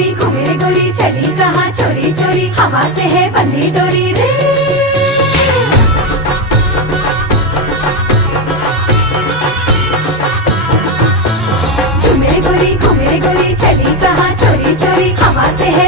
गोरी घूमे रे गोरी चली कहाँ चोरी चोरी हवा से है बंधी डोरी रे। झूमे रे गोरी घूमे रे गोरी चली कहाँ चोरी चोरी हवा से है